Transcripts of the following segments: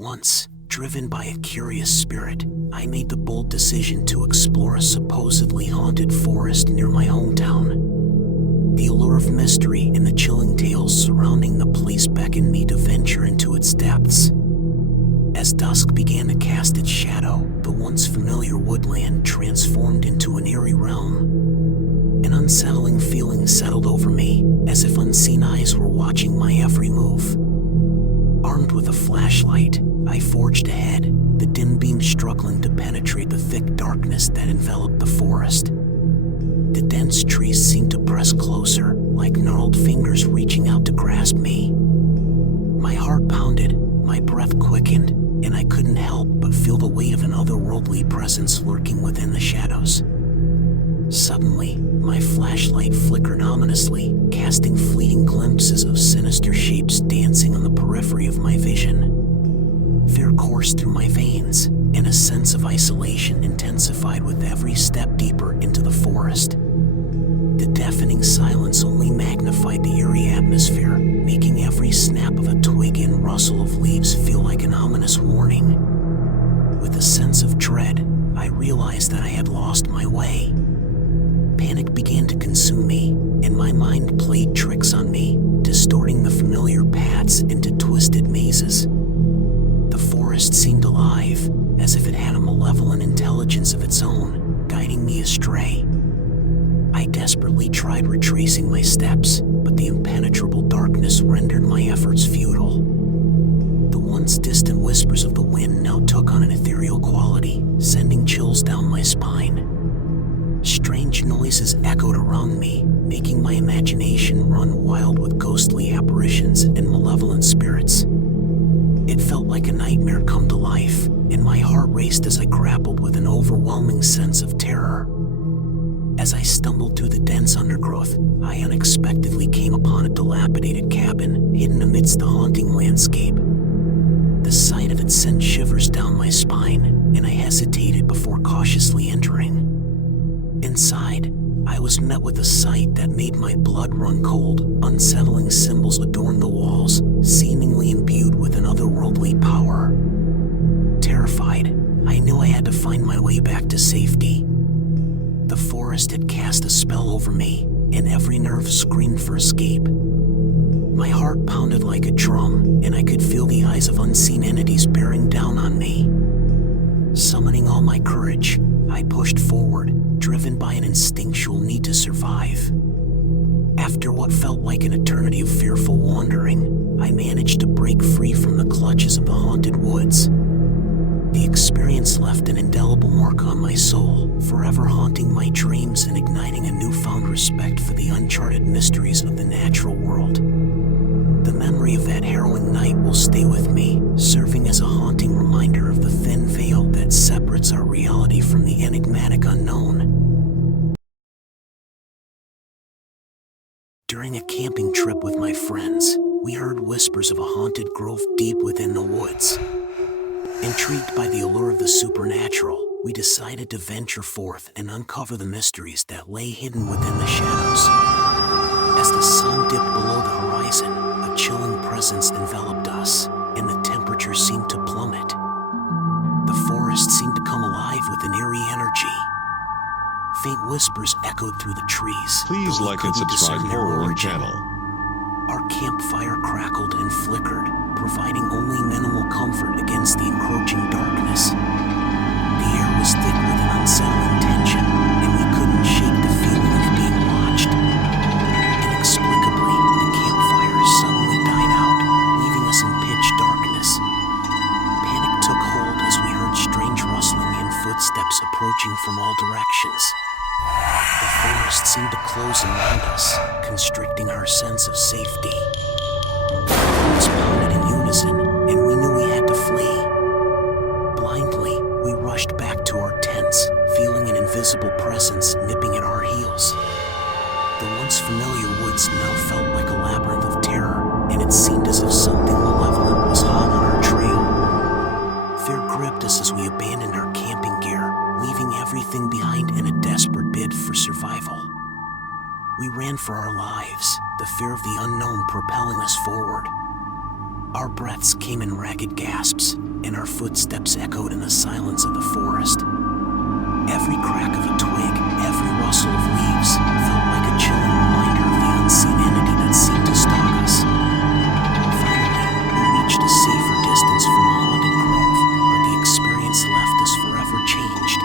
Once, driven by a curious spirit, I made the bold decision to explore a supposedly haunted forest near my hometown. The allure of mystery and the chilling tales surrounding the place beckoned me to venture into its depths. As dusk began to cast its shadow, the once familiar woodland transformed into an eerie realm. An unsettling feeling settled over me, as if unseen eyes were watching my every move. Armed with a flashlight, I forged ahead, the dim beam struggling to penetrate the thick darkness that enveloped the forest. The dense trees seemed to press closer, like gnarled fingers reaching out to grasp me. My heart pounded, my breath quickened, and I couldn't help but feel the weight of an otherworldly presence lurking within the shadows. Suddenly, my flashlight flickered ominously, casting fleeting glimpses of sinister shapes dancing on the periphery of my vision. Fear coursed through my veins, and a sense of isolation intensified with every step deeper into the forest. The deafening silence only magnified the eerie atmosphere, making every snap of a twig and rustle of leaves feel like an ominous warning. With a sense of dread, I realized that I had lost my way. Panic began to consume me, and my mind played tricks on me, distorting the familiar paths into twisted mazes. The forest seemed alive, as if it had a malevolent intelligence of its own, guiding me astray. I desperately tried retracing my steps, but the impenetrable darkness rendered my efforts futile. The once distant whispers of the wind now took on an ethereal quality, sending chills down my spine. Strange noises echoed around me, making my imagination run wild with ghostly apparitions and malevolent spirits. It felt like a nightmare come to life, and my heart raced as I grappled with an overwhelming sense of terror. As I stumbled through the dense undergrowth, I unexpectedly came upon a dilapidated cabin hidden amidst the haunting landscape. The sight of it sent shivers down my spine, and I hesitated before cautiously entering. Inside, I was met with a sight that made my blood run cold. Unsettling symbols adorned the walls, seemingly imbued with an otherworldly power. Terrified, I knew I had to find my way back to safety. The forest had cast a spell over me, and every nerve screamed for escape. My heart pounded like a drum, and I could feel the eyes of unseen entities bearing down on me. Summoning all my courage, I pushed forward, driven by an instinctual need to survive. After what felt like an eternity of fearful wandering, I managed to break free from the clutches of the haunted woods. The experience left an indelible mark on my soul, forever haunting my dreams and igniting a newfound respect for the uncharted mysteries of the natural world. The memory of that harrowing night will stay with me, serving as a haunting reminder of the thin veil that separates our reality from the enigmatic unknown. During a camping trip with my friends, we heard whispers of a haunted grove deep within the woods. Intrigued by the allure of the supernatural, we decided to venture forth and uncover the mysteries that lay hidden within the shadows. As the sun dipped below the horizon, a chilling presence enveloped us, and the temperature seemed to plummet. The forest seemed to come alive with an eerie energy. Faint whispers echoed through the trees. Please like and subscribe Harrowing channel. Our campfire crackled and flickered, providing only minimal comfort against the encroaching darkness. The air was thick with an unsettling tension, and we couldn't shake the feeling of being watched. Inexplicably, the campfire suddenly died out, leaving us in pitch darkness. Panic took hold as we heard strange rustling and footsteps approaching from all directions. The forest seemed to close around us, constricting our sense of safety. The hearts pounded in unison, and we knew we had to flee. Blindly, we rushed back to our tents, feeling an invisible presence nipping at our heels. The once familiar woods now felt like a labyrinth of terror, and it seemed as if something malevolent was hot on our trail. Fear gripped us as we abandoned our camping gear, leaving everything behind in a desperate bid for survival. We ran for our lives, the fear of the unknown propelling us forward. Our breaths came in ragged gasps, and our footsteps echoed in the silence of the forest. Every crack of a twig, every rustle of leaves felt like a chilling reminder of the unseen entity that seemed to stalk us. Finally, we reached a safer distance from the haunted grove, but the experience left us forever changed.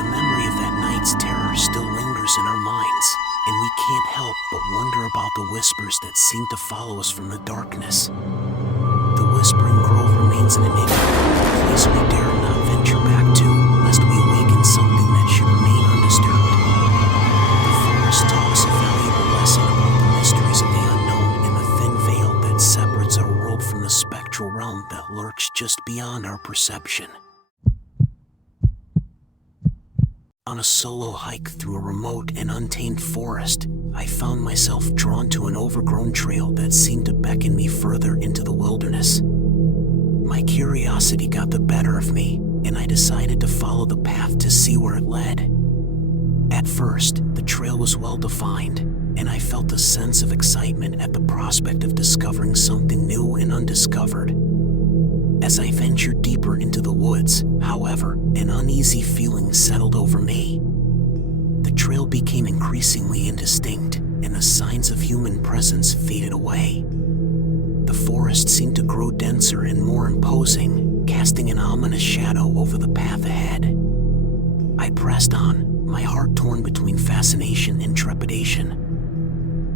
The memory of that night's terror still lingers in our minds, and we can't help but wonder about the whispers that seem to follow us from the darkness. The Whispering Grove remains an enigma, a place we dare not venture back to, lest we awaken something that should remain undisturbed. The forest talks a valuable lesson about the mysteries of the unknown and the thin veil that separates our world from the spectral realm that lurks just beyond our perception. On a solo hike through a remote and untamed forest, I found myself drawn to an overgrown trail that seemed to beckon me further into the wilderness. My curiosity got the better of me, and I decided to follow the path to see where it led. At first, the trail was well defined, and I felt a sense of excitement at the prospect of discovering something new and undiscovered. As I ventured deeper into the woods, however, an uneasy feeling settled over me. The trail became increasingly indistinct, and the signs of human presence faded away. The forest seemed to grow denser and more imposing, casting an ominous shadow over the path ahead. I pressed on, my heart torn between fascination and trepidation.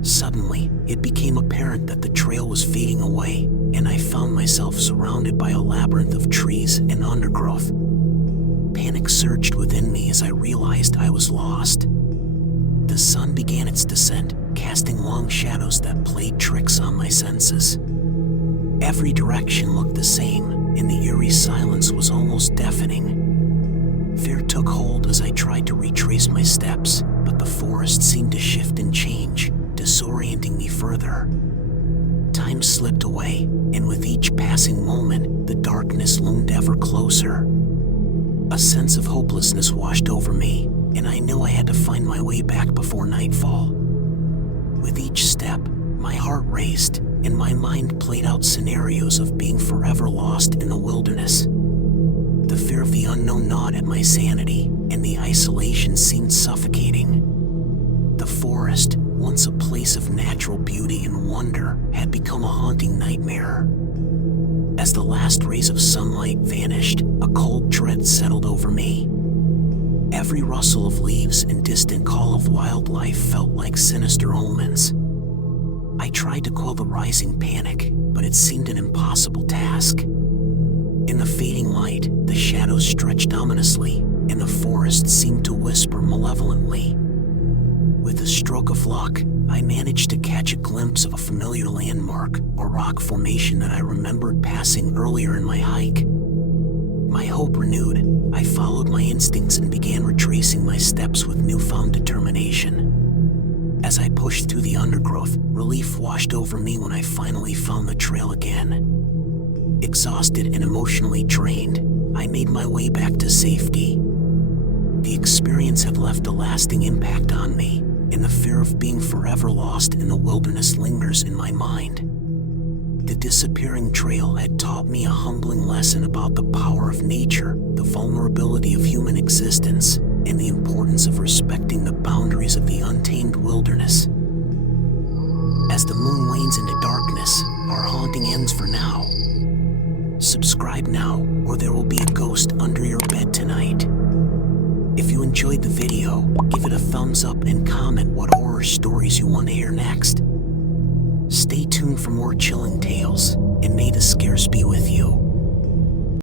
Suddenly, it became apparent that the trail was fading away, and I found myself surrounded by a labyrinth of trees and undergrowth. Panic surged within me as I realized I was lost. The sun began its descent, casting long shadows that played tricks on my senses. Every direction looked the same, and the eerie silence was almost deafening. Fear took hold as I tried to retrace my steps, but the forest seemed to shift and change, disorienting me further. Time slipped away, and with each passing moment, the darkness loomed ever closer. A sense of hopelessness washed over me, and I knew I had to find my way back before nightfall. With each step, my heart raced, and my mind played out scenarios of being forever lost in the wilderness. The fear of the unknown gnawed at my sanity, and the isolation seemed suffocating. The forest, once a place of natural beauty and wonder, had become a haunting nightmare. As the last rays of sunlight vanished, a cold dread settled over me. Every rustle of leaves and distant call of wildlife felt like sinister omens. I tried to quell the rising panic, but it seemed an impossible task. In the fading light, the shadows stretched ominously, and the forest seemed to whisper malevolently. With a stroke of luck, I managed to catch a glimpse of a familiar landmark or rock formation that I remembered passing earlier in my hike. My hope renewed, I followed my instincts and began retracing my steps with newfound determination. As I pushed through the undergrowth, relief washed over me when I finally found the trail again. Exhausted and emotionally drained, I made my way back to safety. The experience had left a lasting impact on me, and the fear of being forever lost in the wilderness lingers in my mind. The disappearing trail had taught me a humbling lesson about the power of nature, the vulnerability of human existence, and the importance of respecting the boundaries of the untamed wilderness. As the moon wanes into darkness, our haunting ends for now. Subscribe now, or there will be a ghost under your bed tonight. If you enjoyed the video, give it a thumbs up and comment what horror stories you want to hear next. Stay tuned for more chilling tales, and may the scares be with you.